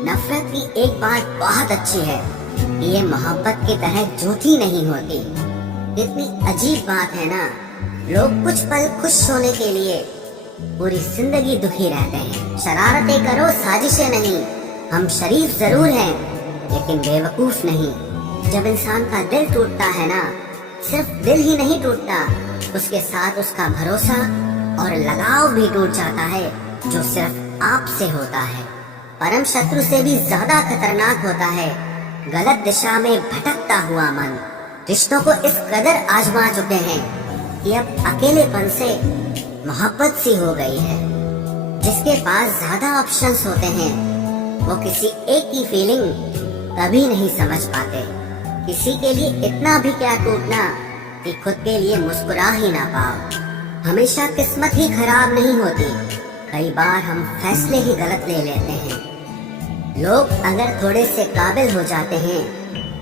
नफरत की एक बात बहुत अच्छी है कि ये मोहब्बत की तरह झूठी नहीं होती। कितनी अजीब बात है ना, लोग कुछ पल खुश होने के लिए पूरी जिंदगी दुखी रहते हैं। शरारतें करो, साजिशें नहीं। हम शरीफ जरूर हैं लेकिन बेवकूफ नहीं। जब इंसान का दिल टूटता है ना, सिर्फ दिल ही नहीं टूटता, उसके साथ उसका भरोसा और लगाव भी टूट जाता है, जो सिर्फ आपसे होता है। परम शत्रु से भी ज्यादा खतरनाक होता है गलत दिशा में भटकता हुआ मन। रिश्तों को इस कदर आजमा चुके हैं कि अब अकेलेपन से मोहब्बत सी हो गई है। जिसके पास ज्यादा ऑप्शंस होते हैं वो किसी एक की फीलिंग कभी नहीं समझ पाते। किसी के लिए इतना भी क्या टूटना कि खुद के लिए मुस्कुरा ही ना पाओ। हमेशा किस्मत ही खराब नहीं होती, कई बार हम फैसले ही गलत ले लेते हैं। लोग अगर थोड़े से काबिल हो जाते हैं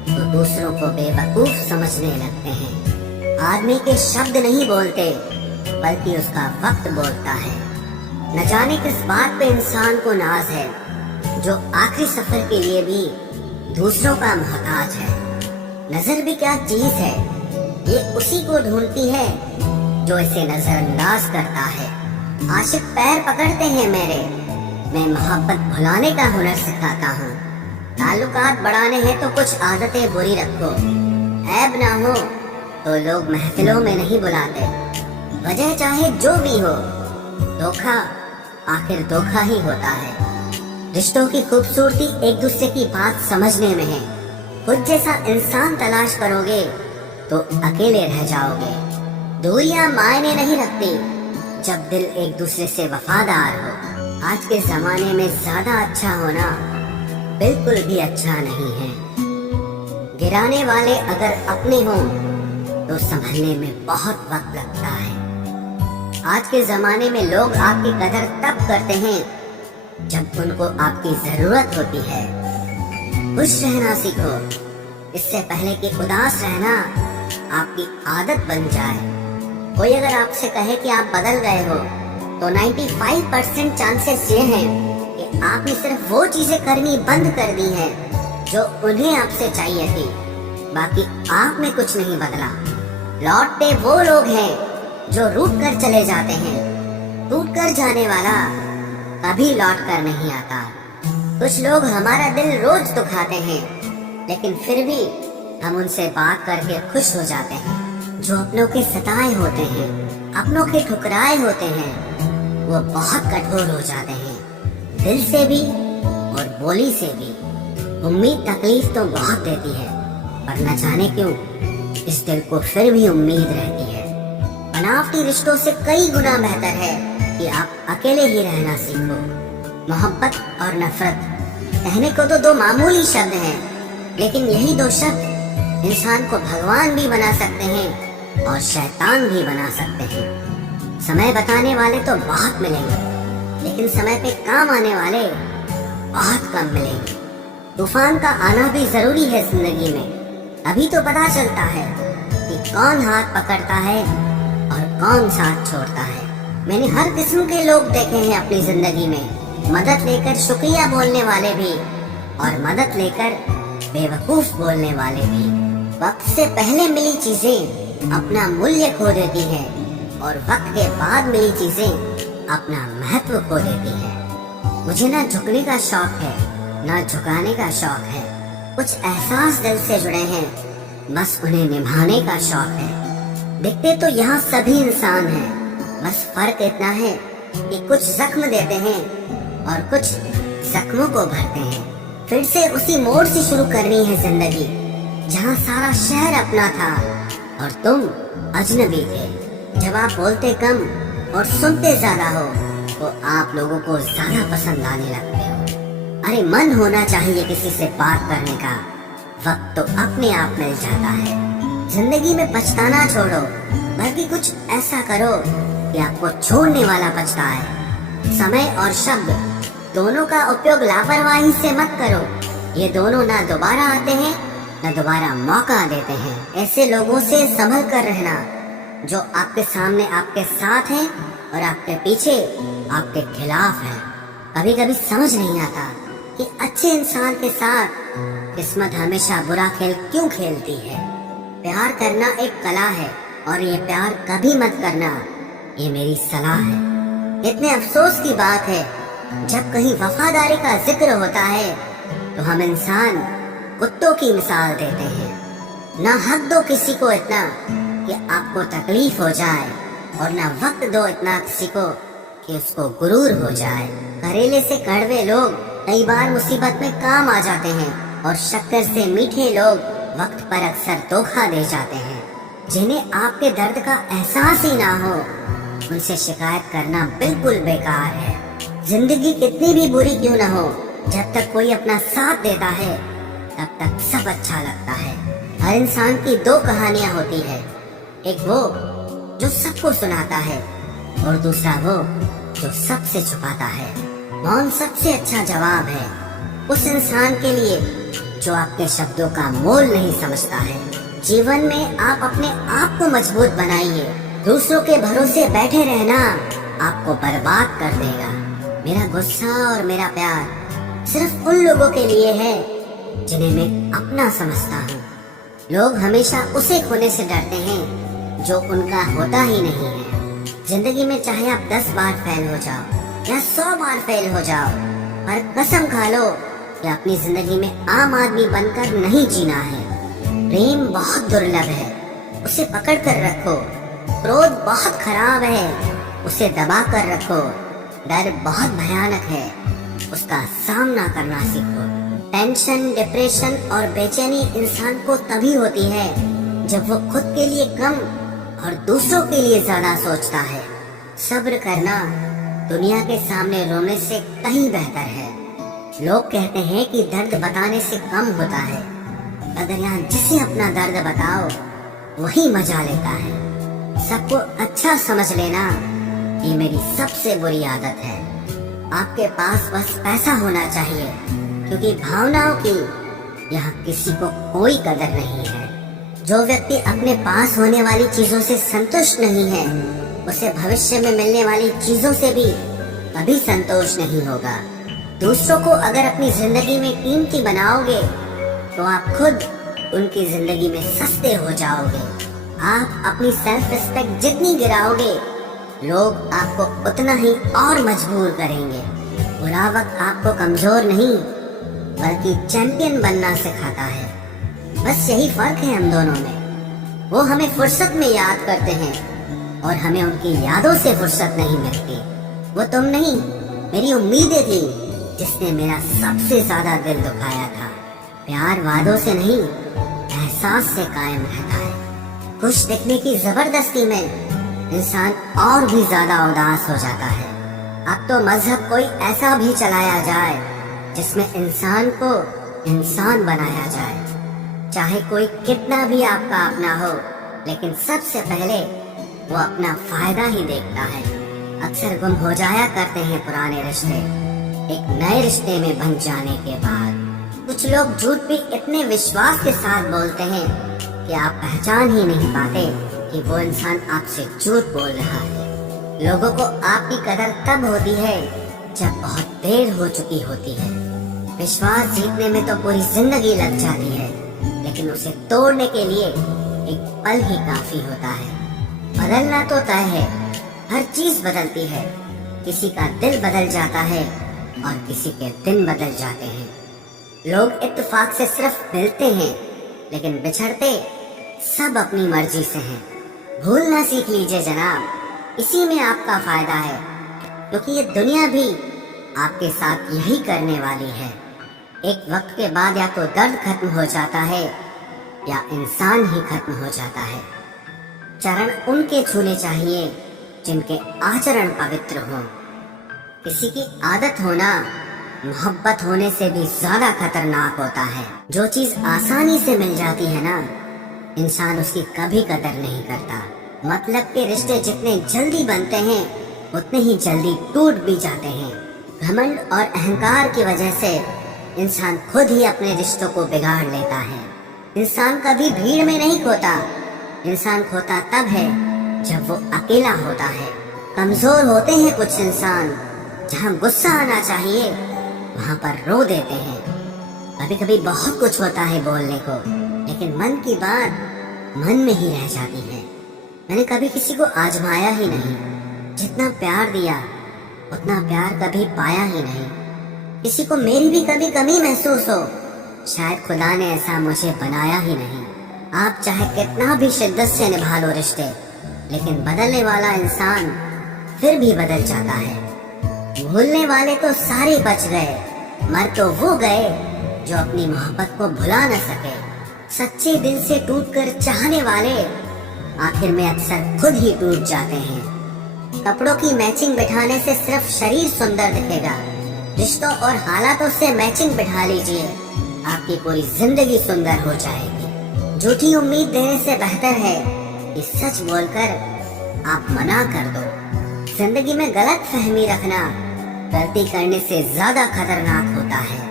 तो दूसरों को बेवकूफ समझने लगते हैं। आदमी के शब्द नहीं बोलते बल्कि उसका वक्त बोलता है। न जाने किस बात पे इंसान को नाज है, जो आखिरी सफर के लिए भी दूसरों का मोहताज है। नजर भी क्या चीज है, ये उसी को ढूंढती है जो इसे नजरअंदाज करता है। आशिक पैर पकड़ते हैं मेरे, मैं मोहब्बत भुलाने का हुनर सिखाता हूँ। ताल्लुकात बढ़ाने हैं तो कुछ आदतें बुरी रखो। ऐब ना हो तो लोग महफिलों में नहीं बुलाते। वजह चाहे जो भी हो, धोखा आखिर धोखा ही होता है। रिश्तों की खूबसूरती एक दूसरे की बात समझने में है। खुद जैसा इंसान तलाश करोगे तो अकेले रह जाओगे। दूरियां मायने नहीं रखती जब दिल एक दूसरे से वफादार हो। आज के जमाने में ज्यादा अच्छा होना बिल्कुल भी अच्छा नहीं है। गिराने वाले अगर अपने हों तो संभलने में बहुत वक्त लगता है। आज के जमाने में लोग आपकी कदर तब करते हैं जब उनको आपकी जरूरत होती है। खुश रहना सीखो, इससे पहले कि उदास रहना आपकी आदत बन जाए। कोई अगर आपसे कहे कि आप बदल गए हो तो 95% चांसेस ये हैं कि आपने सिर्फ वो चीजें करनी बंद कर दी हैं जो उन्हें आपसे चाहिए थी। बाकी आप में कुछ नहीं बदला। लौटते वो लोग हैं जो रूठ कर चले जाते हैं। टूट कर जाने वाला कभी लौट कर नहीं आता। कुछ लोग हमारा दिल रोज दुखाते हैं लेकिन फिर भी हम उनसे बात करके खुश हो जाते हैं। जो अपनों के सताए होते हैं, अपनों के ठुकराए होते हैं, वो बहुत कठोर हो जाते हैं, दिल से भी और बोली से भी। उम्मीद तकलीफ तो बहुत देती है, पर न जाने क्यों इस दिल को फिर भी उम्मीद रहती है। बनावटी रिश्तों से कई गुना बेहतर है कि आप अकेले ही रहना सीखो। मोहब्बत और नफरत कहने को तो दो मामूली शब्द हैं, लेकिन यही दो शब्द इंसान को भगवान भी बना सकते हैं और शैतान भी बना सकते हैं। समय बताने वाले तो बहुत मिलेंगे, लेकिन समय पे काम आने वाले बहुत कम मिलेंगे। तूफान का आना भी जरूरी है जिंदगी में, अभी तो पता चलता है कि कौन हाथ पकड़ता है और कौन साथ छोड़ता है। मैंने हर किस्म के लोग देखे हैं अपनी जिंदगी में, मदद लेकर शुक्रिया बोलने वाले भी और मदद लेकर बेवकूफ बोलने वाले भी। वक्त से पहले मिली चीजें अपना मूल्य खो देती है और वक्त के बाद मिली चीजें अपना महत्व खो देती है। मुझे ना झुकने का शौक है ना झुकाने का शौक है। कुछ एहसास दिल से जुड़े हैं, बस उन्हें निभाने का शौक है। दिखते तो यहाँ सभी इंसान हैं, बस फर्क इतना है कि कुछ जख्म देते हैं और कुछ जख्मों को भरते हैं। फिर से उसी मोड़ से शुरू करनी है जिंदगी, जहाँ सारा शहर अपना था और तुम अजनबी थे। जब आप बोलते कम और सुनते ज्यादा हो तो आप लोगों को ज्यादा पसंद आने लगते हो। अरे मन होना चाहिए किसी से बात करने का, वक्त तो अपने आप मिल जाता है। जिंदगी में पछताना छोड़ो, बल्कि कुछ ऐसा करो कि आपको छोड़ने वाला पछताए। समय और शब्द दोनों का उपयोग लापरवाही से मत करो, ये दोनों ना दोबारा आते हैं न दोबारा मौका देते हैं। ऐसे लोगों से संभल कर रहना जो आपके सामने आपके साथ हैं और आपके पीछे आपके खिलाफ हैं। कभी कभी समझ नहीं आता कि अच्छे इंसान के साथ किस्मत हमेशा बुरा खेल क्यों खेलती है। प्यार करना एक कला है और ये प्यार कभी मत करना, ये मेरी सलाह है। इतने अफसोस की बात है, जब कहीं वफादारी का जिक्र होता है तो हम इंसान कुत्तों की मिसाल देते हैं। ना हक दो किसी को इतना कि आपको तकलीफ हो जाए, और ना वक्त दो इतना किसी को कि उसको गुरूर हो जाए। करेले से कड़वे लोग कई बार मुसीबत में काम आ जाते हैं, और शक्कर से मीठे लोग वक्त पर अक्सर धोखा दे जाते हैं। जिन्हें आपके दर्द का एहसास ही ना हो, उनसे शिकायत करना बिल्कुल बेकार है। जिंदगी कितनी भी बुरी क्यों ना हो, जब तक कोई अपना साथ देता है तब तक सब अच्छा लगता है। हर इंसान की दो कहानियां होती है, एक वो जो सबको सुनाता है और दूसरा वो जो सबसे छुपाता है। मौन सबसे अच्छा जवाब है उस इंसान के लिए जो आपके शब्दों का मोल नहीं समझता है। जीवन में आप अपने आप को मजबूत बनाइए। दूसरों के भरोसे बैठे रहना आपको बर्बाद कर देगा। मेरा गुस्सा और मेरा प्यार सिर्फ उन लोगों के लिए है जिन्हें मैं अपना समझता हूँ। लोग हमेशा उसे खोने से डरते हैं जो उनका होता ही नहीं है। जिंदगी में चाहे आप 10 बार फेल हो जाओ या 100 बार फेल हो जाओ, पर कसम खा लो कि अपनी जिंदगी में आम आदमी बनकर नहीं जीना है। प्रेम बहुत दुर्लभ है, उसे पकड़ कर रखो। क्रोध बहुत खराब है, उसे दबा कर रखो। डर बहुत भयानक है, उसका सामना करना सीखो। टेंशन, डिप्रेशन और बेचैनी इंसान को तभी होती है जब वो खुद के लिए कम और दूसरों के लिए ज्यादा सोचता है। सब्र करना दुनिया के सामने रोने से कहीं बेहतर है। लोग कहते हैं कि दर्द बताने से कम होता है, मगर यहाँ जिसे अपना दर्द बताओ वही मजा लेता है। सबको अच्छा समझ लेना ये मेरी सबसे बुरी आदत है। आपके पास बस पैसा होना चाहिए, क्योंकि भावनाओं की यहाँ किसी को कोई कदर नहीं है। जो व्यक्ति अपने पास होने वाली चीजों से संतुष्ट नहीं है, उसे भविष्य में मिलने वाली चीजों से भी कभी संतोष नहीं होगा। दूसरों को अगर अपनी जिंदगी में कीमती बनाओगे तो आप खुद उनकी जिंदगी में सस्ते हो जाओगे। आप अपनी सेल्फ रिस्पेक्ट जितनी गिराओगे, लोग आपको उतना ही और मजबूर करेंगे। बुरा वक्त आपको कमजोर नहीं बल्कि चैंपियन बनना सिखाता है। बस यही फर्क है हम दोनों में। वो हमें फुर्सत में याद करते हैं और हमें उनकी यादों से फुर्सत नहीं मिलती। वो तुम नहीं, मेरी उम्मीदें थी जिसने मेरा सबसे ज्यादा दिल दुखाया था। प्यार वादों से नहीं, एहसास से कायम रहता है। खुश दिखने की जबरदस्ती में इंसान और भी ज्यादा उदास हो जाता है। अब तो मजहब कोई ऐसा भी चलाया जाए जिसमें इंसान को इंसान बनाया जाए। चाहे कोई कितना भी आपका अपना हो, लेकिन सबसे पहले वो अपना फायदा ही देखता है। अक्सर गुम हो जाया करते हैं पुराने रिश्ते एक नए रिश्ते में बन जाने के बाद। कुछ लोग झूठ भी इतने विश्वास के साथ बोलते हैं कि आप पहचान ही नहीं पाते कि वो इंसान आपसे झूठ बोल रहा है। लोगों को आपकी कदर तब होती है जब बहुत देर हो चुकी होती है। विश्वास जीतने में तो पूरी जिंदगी लग जाती है, लेकिन उसे तोड़ने के लिए एक पल ही काफी होता है। बदलना तो तय है, हर चीज बदलती है। किसी का दिल बदल जाता है और किसी के दिन बदल जाते हैं। लोग इत्तेफाक से सिर्फ मिलते हैं, लेकिन बिछड़ते सब अपनी मर्जी से हैं। भूलना सीख लीजिए जनाब, इसी में आपका फायदा है, क्योंकि ये दुनिया भी आपके साथ यही करने वाली है। एक वक्त के बाद या तो दर्द खत्म हो जाता है या इंसान ही खत्म हो जाता है। चरण उनके छूने चाहिए जिनके आचरण पवित्र हों। किसी की आदत होना मोहब्बत होने से भी ज्यादा खतरनाक होता है। जो चीज आसानी से मिल जाती है ना, इंसान उसकी कभी कदर नहीं करता। मतलब के रिश्ते जितने जल्दी बनते हैं उतने ही जल्दी टूट भी जाते हैं। घमंड और अहंकार की वजह से इंसान खुद ही अपने रिश्तों को बिगाड़ लेता है। इंसान कभी भीड़ में नहीं खोता, इंसान खोता तब है जब वो अकेला होता है। कमजोर होते हैं कुछ इंसान, जहाँ गुस्सा आना चाहिए वहाँ पर रो देते हैं। कभी कभी बहुत कुछ होता है बोलने को, लेकिन मन की बात मन में ही रह जाती है। मैंने कभी किसी को आजमाया ही नहीं, जितना प्यार दिया उतना प्यार कभी पाया ही नहीं। किसी को मेरी भी कभी कमी महसूस हो, शायद खुदा ने ऐसा मुझे बनाया ही नहीं। आप चाहे कितना भी शिद्दत से निभा लो रिश्ते, लेकिन बदलने वाला इंसान फिर भी बदल जाता है। भूलने वाले तो सारे बच गए, मर तो वो गए जो अपनी मोहब्बत को भुला न सके। सच्चे दिल से टूटकर चाहने वाले आखिर में अक्सर खुद ही टूट जाते हैं। कपड़ों की मैचिंग बिठाने से सिर्फ शरीर सुंदर दिखेगा, रिश्तों और हालातों से मैचिंग बिठा लीजिए, आपकी पूरी जिंदगी सुंदर हो जाएगी। झूठी उम्मीद देने से बेहतर है कि सच बोलकर आप मना कर दो। जिंदगी में गलत फहमी रखना गलती करने से ज्यादा खतरनाक होता है।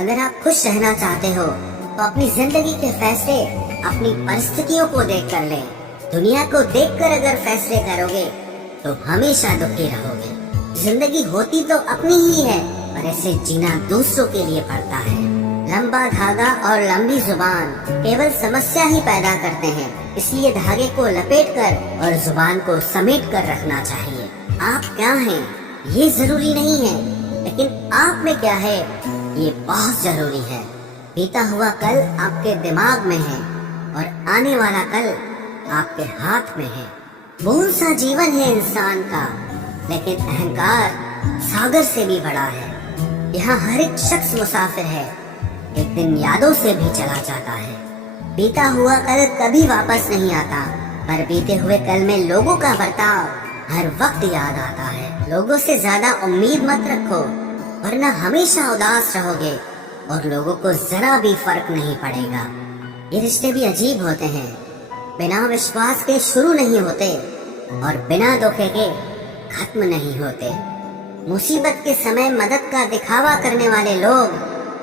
अगर आप खुश रहना चाहते हो तो अपनी जिंदगी के फैसले अपनी परिस्थितियों को देख कर ले। दुनिया को देखकर अगर फैसले करोगे तो हमेशा दुखी रहोगे। जिंदगी होती तो अपनी ही है, पर ऐसे जीना दूसरों के लिए पड़ता है। लंबा धागा और लंबी जुबान केवल समस्या ही पैदा करते हैं, इसलिए धागे को लपेटकर और जुबान को समेट कर रखना चाहिए। आप क्या हैं ये जरूरी नहीं है, लेकिन आप में क्या है ये बहुत जरूरी है। बीता हुआ कल आपके दिमाग में है और आने वाला कल आपके हाथ में है। बहुत सा जीवन है इंसान का, लेकिन अहंकार सागर से भी बड़ा है। यहाँ हर एक शख्स मुसाफिर है, एक दिन यादों से भी चला जाता है। बीता हुआ कल कभी वापस नहीं आता, पर बीते हुए कल में लोगों का बर्ताव हर वक्त याद आता है। लोगों से ज्यादा उम्मीद मत रखो, वरना हमेशा उदास रहोगे और लोगों को जरा भी फर्क नहीं पड़ेगा। ये रिश्ते भी अजीब होते हैं, बिना विश्वास के शुरू नहीं होते और बिना धोखे के खत्म नहीं होते। मुसीबत के समय मदद का दिखावा करने वाले लोग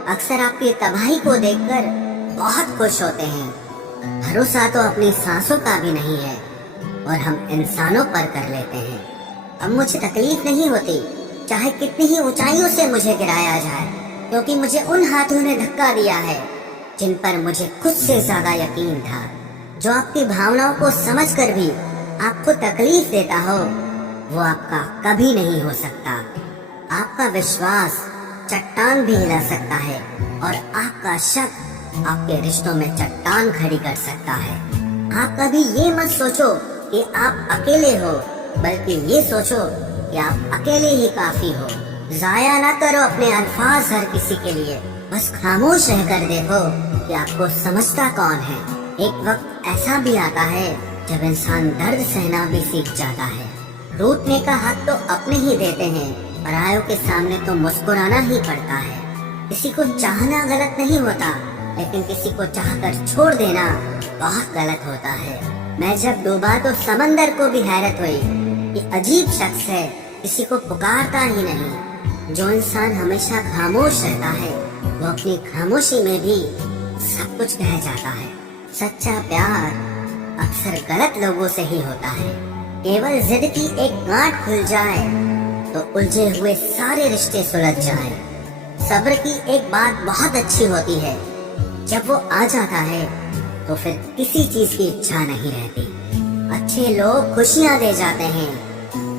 अक्सर आपकी तबाही को देखकर बहुत खुश होते हैं। भरोसा तो अपनी सांसों का भी नहीं है और हम इंसानों पर कर लेते हैं। अब मुझे तकलीफ नहीं होती, चाहे कितनी ही ऊंचाइयों से मुझे गिराया जाए, क्योंकि मुझे उन हाथों ने धक्का दिया है जिन पर मुझे खुद से ज्यादा यकीन था। जो आपकी भावनाओं को समझकर भी आपको तकलीफ देता हो, वो आपका कभी नहीं हो सकता। आपका विश्वास चट्टान भी हिला सकता है और आपका शक आपके रिश्तों में चट्टान खड़ी कर सकता है। आप कभी ये मत सोचो कि आप अकेले हो, बल्कि ये सोचो कि आप अकेले ही काफी हो। जाया ना करो अपने अल्फाज हर किसी के लिए, बस खामोश रहकर देखो कि आपको समझता कौन है। एक वक्त ऐसा भी आता है जब इंसान दर्द सहना भी सीख जाता है। रूठने का हक तो अपने ही देते हैं, परायों के सामने तो मुस्कुराना ही पड़ता है। किसी को चाहना गलत नहीं होता, लेकिन किसी को चाहकर छोड़ देना बहुत गलत होता है। मैं जब डूबा तो समंदर को भी हैरत हुई, ये अजीब शख्स है, किसी को पुकारता ही नहीं। जो इंसान हमेशा खामोश रहता है, वो अपनी खामोशी में भी सब कुछ कह जाता है। सच्चा प्यार अक्सर गलत लोगों से ही होता है। केवल जिद की एक गांठ खुल जाए तो उलझे हुए सारे रिश्ते सुलझ जाएं। सब्र की एक बात बहुत अच्छी होती है, जब वो आ जाता है तो फिर किसी चीज की इच्छा नहीं रहती। अच्छे लोग खुशियां दे जाते हैं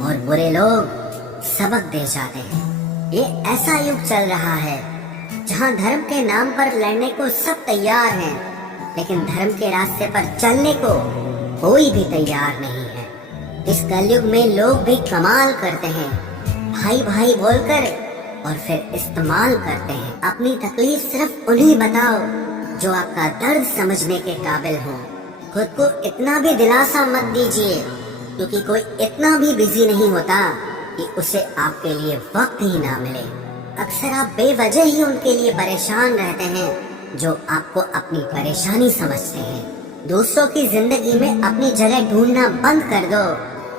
और बुरे लोग सबक दे जाते हैं। ये ऐसा युग चल रहा है जहां धर्म के नाम पर लड़ने को सब तैयार हैं, लेकिन धर्म के रास्ते पर चलने को कोई भी तैयार नहीं है। इस कलयुग में लोग भी कमाल करते हैं, भाई भाई बोलकर और फिर इस्तेमाल करते हैं। अपनी तकलीफ सिर्फ उन्हें बताओ जो आपका दर्द समझने के काबिल हो। खुद को इतना भी दिलासा मत दीजिए, क्योंकि कोई इतना भी बिजी नहीं होता कि उसे आपके लिए वक्त ही ना मिले। अक्सर आप बेवजह ही उनके लिए परेशान रहते हैं जो आपको अपनी परेशानी समझते हैं। दूसरों की जिंदगी में अपनी जगह ढूंढना बंद कर दो।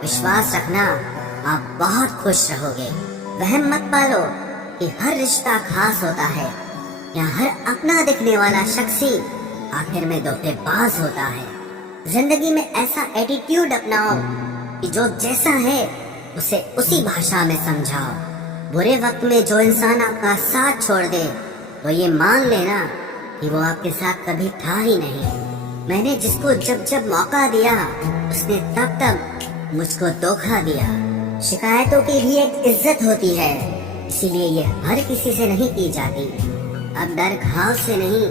विश्वास रखना, आप बहुत खुश रहोगे। वहम मत पालो कि हर रिश्ता खास होता है या हर अपना दिखने वाला शख्स ही आखिर में धोखेबाज होता है। जिंदगी में ऐसा एटीट्यूड अपनाओ कि जो जैसा है उसे उसी भाषा में समझाओ। बुरे वक्त में जो इंसान आपका साथ छोड़ दे, तो ये मान लेना कि वो आपके साथ कभी था ही नहीं। मैंने जिसको जब जब मौका दिया, उसने तब तब मुझको धोखा दिया। शिकायतों की भी एक इज्जत होती है, इसीलिए ये हर किसी से नहीं की जाती। अब डर घाव से नहीं,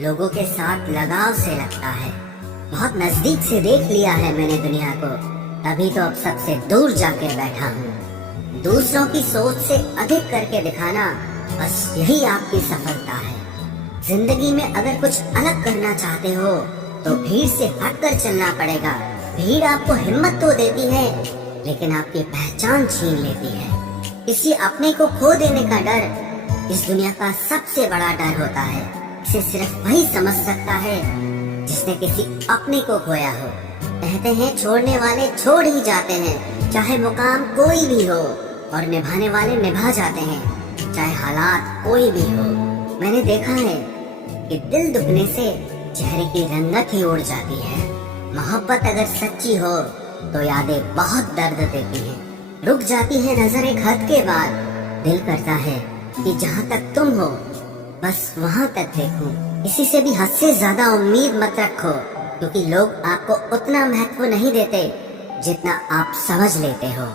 लोगों के साथ लगाव से लगता है। बहुत नजदीक से देख लिया है मैंने दुनिया को, तभी तो अब सबसे दूर जाके बैठा हूँ। दूसरों की सोच से अधिक करके दिखाना, बस यही आपकी सफलता है। जिंदगी में अगर कुछ अलग करना चाहते हो तो भीड़ से हटकर चलना पड़ेगा। भीड़ आपको हिम्मत तो देती है, लेकिन आपकी पहचान छीन लेती है। किसी अपने को खो देने का डर इस दुनिया का सबसे बड़ा डर होता है। इसे सिर्फ वही समझ सकता है जिसने किसी अपने को खोया हो। कहते हैं छोड़ने वाले छोड़ ही जाते हैं, चाहे मुकाम कोई भी हो, और निभाने वाले निभा जाते हैं, चाहे हालात कोई भी हो। मैंने देखा है कि दिल दुखने से चेहरे की रंगत ही उड़ जाती है। मोहब्बत अगर सच्ची हो तो यादें बहुत दर्द देती हैं। रुक जाती है नजर एक हद के बाद। दिल करता है कि जहाँ तक तुम हो बस वहाँ तक देखूं। किसी से भी हद से ज्यादा उम्मीद मत रखो, क्योंकि लोग आपको उतना महत्व नहीं देते जितना आप समझ लेते हो।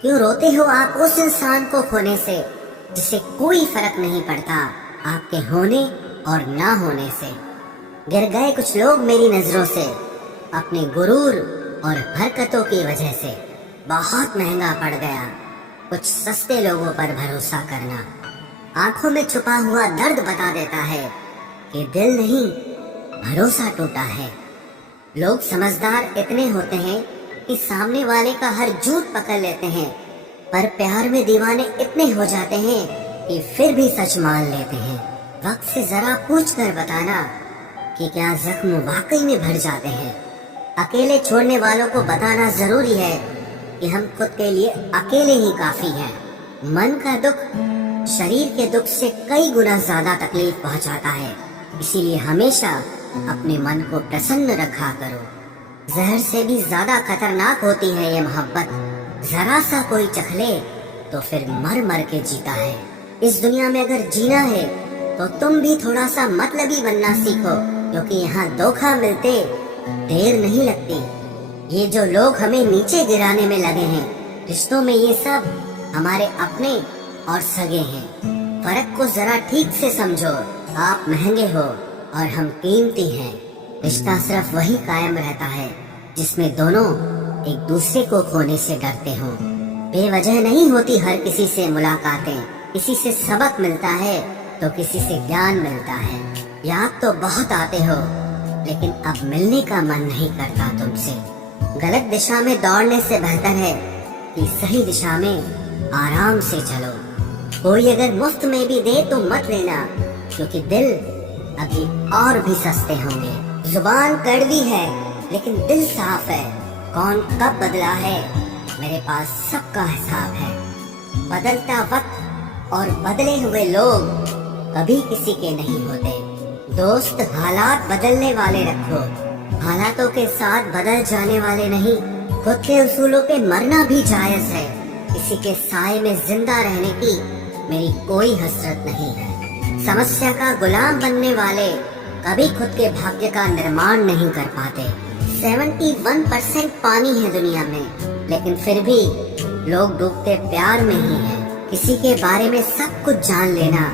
क्यों रोते हो आप उस इंसान को खोने से जिसे कोई फर्क नहीं पड़ता आपके होने और ना होने से। गिर गए कुछ लोग मेरी नजरों से, अपने गुरूर और हरकतों की वजह से। बहुत महंगा पड़ गया कुछ सस्ते लोगों पर भरोसा करना। आंखों में छुपा हुआ दर्द बता देता है कि दिल नहीं, भरोसा टूटा है। लोग समझदार इतने होते हैं कि सामने वाले का हर झूठ पकड़ लेते हैं, पर प्यार में दीवाने इतने हो जाते हैं कि फिर भी सच मान लेते हैं। वक्त से जरा पूछ कर बताना कि क्या जख्म वाकई में भर जाते हैं। अकेले छोड़ने वालों को बताना जरूरी है कि हम खुद के लिए अकेले ही काफी हैं। मन का दुख शरीर के दुख से कई गुना ज्यादा तकलीफ पहुंचाता है, इसीलिए हमेशा अपने मन को प्रसन्न रखा करो। जहर से भी ज्यादा खतरनाक होती है ये मोहब्बत। जरा सा कोई चखले तो फिर मर मर के जीता है। इस दुनिया में अगर जीना है तो तुम भी थोड़ा सा मतलबी बनना सीखो, क्योंकि यहाँ धोखा मिलते देर नहीं लगती। ये जो लोग हमें नीचे गिराने में लगे हैं, रिश्तों में ये सब हमारे अपने और सगे हैं। फर्क को जरा ठीक से समझो। आप महंगे हो और हम कीमती हैं। रिश्ता सिर्फ वही कायम रहता है जिसमें दोनों एक दूसरे को खोने से डरते हों। बेवजह नहीं होती हर किसी से मुलाकातें। किसी से सबक मिलता है तो किसी से ज्ञान मिलता है। याद तो बहुत आते हो, लेकिन अब मिलने का मन नहीं करता तुमसे। गलत दिशा में दौड़ने से बेहतर है कि सही दिशा में आराम से चलो। कोई अगर मुफ्त में भी दे तो मत लेना, क्योंकि दिल अभी और भी सस्ते होंगे। जुबान कड़वी है लेकिन दिल साफ है। कौन कब बदला है, मेरे पास सबका हिसाब है। बदलता वक्त और बदले हुए लोग कभी किसी के नहीं होते। दोस्त हालात बदलने वाले रखो, हालातों के साथ बदल जाने वाले नहीं। खुद के उसूलों पे मरना भी जायज है। किसी के साए में जिंदा रहने की मेरी कोई हसरत नहीं है। समस्या का गुलाम बनने वाले कभी खुद के भाग्य का निर्माण नहीं कर पाते। 71% पानी है दुनिया में, लेकिन फिर भी लोग डूबते प्यार में ही हैं। किसी के बारे में सब कुछ जान लेना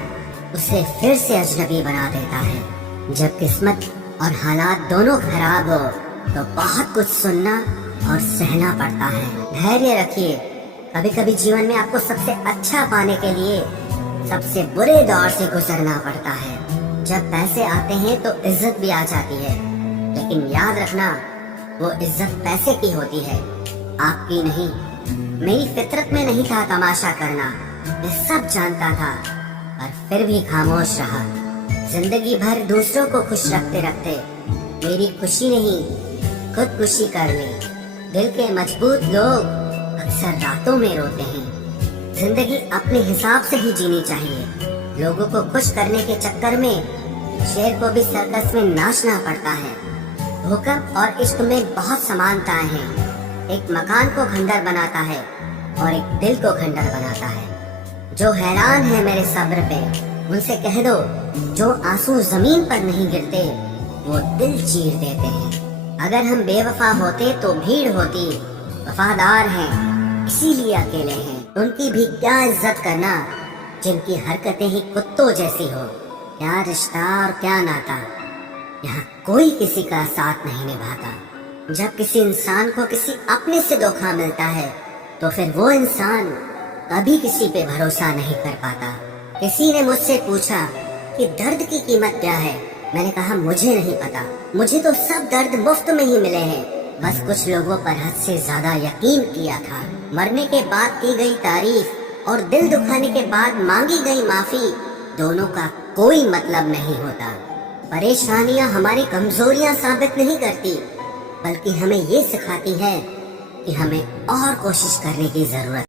उसे फिर से अजनबी बना देता है। जब किस्मत और हालात दोनों खराब हो तो बहुत कुछ सुनना और सहना पड़ता है। धैर्य रखिए। कभी कभी जीवन में आपको सबसे अच्छा पाने के लिए सबसे बुरे दौर से गुजरना पड़ता है। जब पैसे आते हैं तो इज्जत भी आ जाती है, लेकिन याद रखना वो इज्जत पैसे की होती है, आपकी नहीं। मेरी फितरत में नहीं था तमाशा करना, मैं सब जानता था, पर फिर भी खामोश रहा। जिंदगी भर दूसरों को खुश रखते रखते मेरी खुशी नहीं खुदकुशी कर ली। दिल के मजबूत लोग अक्सर रातों में रोते हैं। जिंदगी अपने हिसाब से ही जीनी चाहिए। लोगों को खुश करने के चक्कर में शेर को भी सर्कस में नाचना पड़ता है। भूकंप और इश्क में बहुत समानताएं हैं। एक मकान को खंडर बनाता है और एक दिल को खंडर बनाता है। जो हैरान है मेरे सब्र पे उनसे कह दो, जो आंसू जमीन पर नहीं गिरते वो दिल चीर देते हैं। अगर हम बेवफा होते तो भीड़ होती, वफादार हैं इसीलिए अकेले हैं। उनकी भी क्या इज्जत करना जिनकी हरकतें ही कुत्तों जैसी हो। क्या रिश्ता और क्या नाता, यहाँ कोई किसी का साथ नहीं निभाता। जब किसी इंसान को किसी अपने से धोखा मिलता है तो फिर वो इंसान कभी किसी पे भरोसा नहीं कर पाता। किसी ने मुझसे पूछा कि दर्द की कीमत क्या है। मैंने कहा मुझे नहीं पता, मुझे तो सब दर्द मुफ्त में ही मिले हैं। बस कुछ लोगों पर हद से ज्यादा यकीन किया था। मरने के बाद की गई तारीफ और दिल दुखाने के बाद मांगी गई माफी, दोनों का कोई मतलब नहीं होता। परेशानियां हमारी कमजोरियां साबित नहीं करती, बल्कि हमें ये सिखाती है कि हमें और कोशिश करने की जरूरत